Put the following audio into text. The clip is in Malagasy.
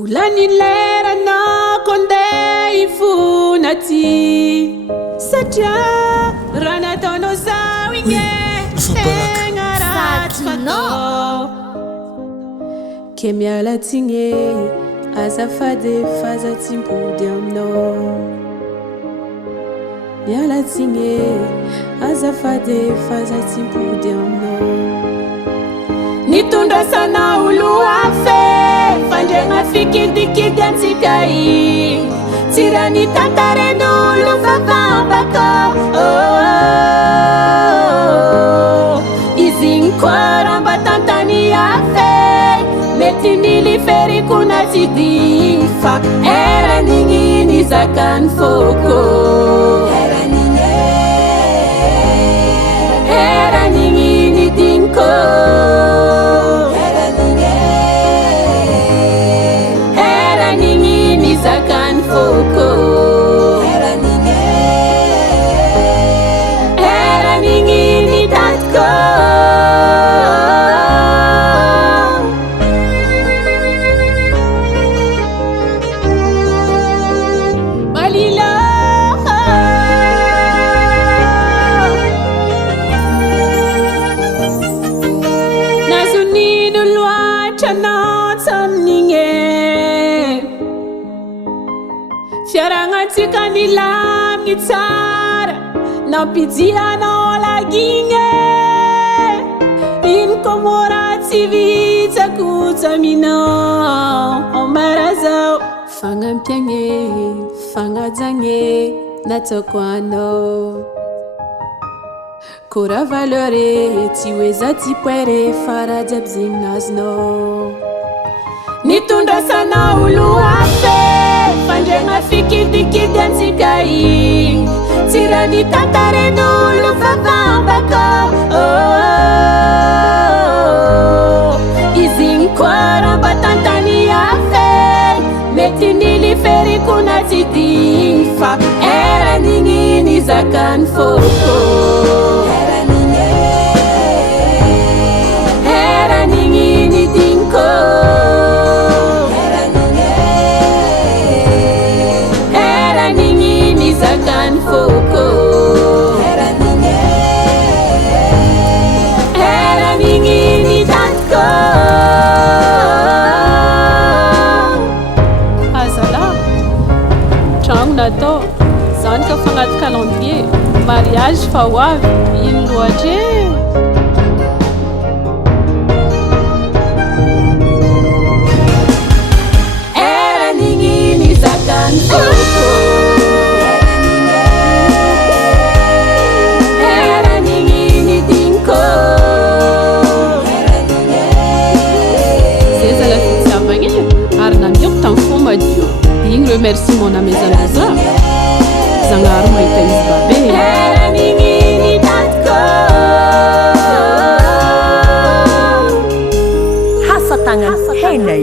Ulani lerana konde ifunati Satya rana tono zawinge Engarat fato Kemiala tinge azafade faza timpudi amno Miala tinge azafade faza timpudi amno Nitunda sana ulu afe Fanjenga fikidikidi antikai Tirani tantare nulu vavambako Izinkwara tantani afe Meti niliferi kuna tidifa Era ningini zakan foko Era ningini dinko Zakan foko Era ningini tatko Balila Nazuni dulwa chana tamninge Fiaranga tika nilam gitsara Nampidia na ola ginge Inkomora tivita kutamina Omarazao Fangampiange, fangadzange Natokwano Kora valore Tiweza tipwere Faradia bzingnazno Nitunda sana ulu afe Fanjenga fikidikidi antikai Tirani tantare nulu vavambako Izinkwara tantani afe Meti niliferi kuna tidinfa Era ningini zakan foko Era ningini dinko Zakan foko Era ningini tatko Azala Tragno natao Zany ka fagnaty calendrier Mariage fa ho avy ino loatra Era ningini zakan foko Igny remerciement na mezanaza Zagnahary mahita izy babe Era ningini tatko Hasatagna hena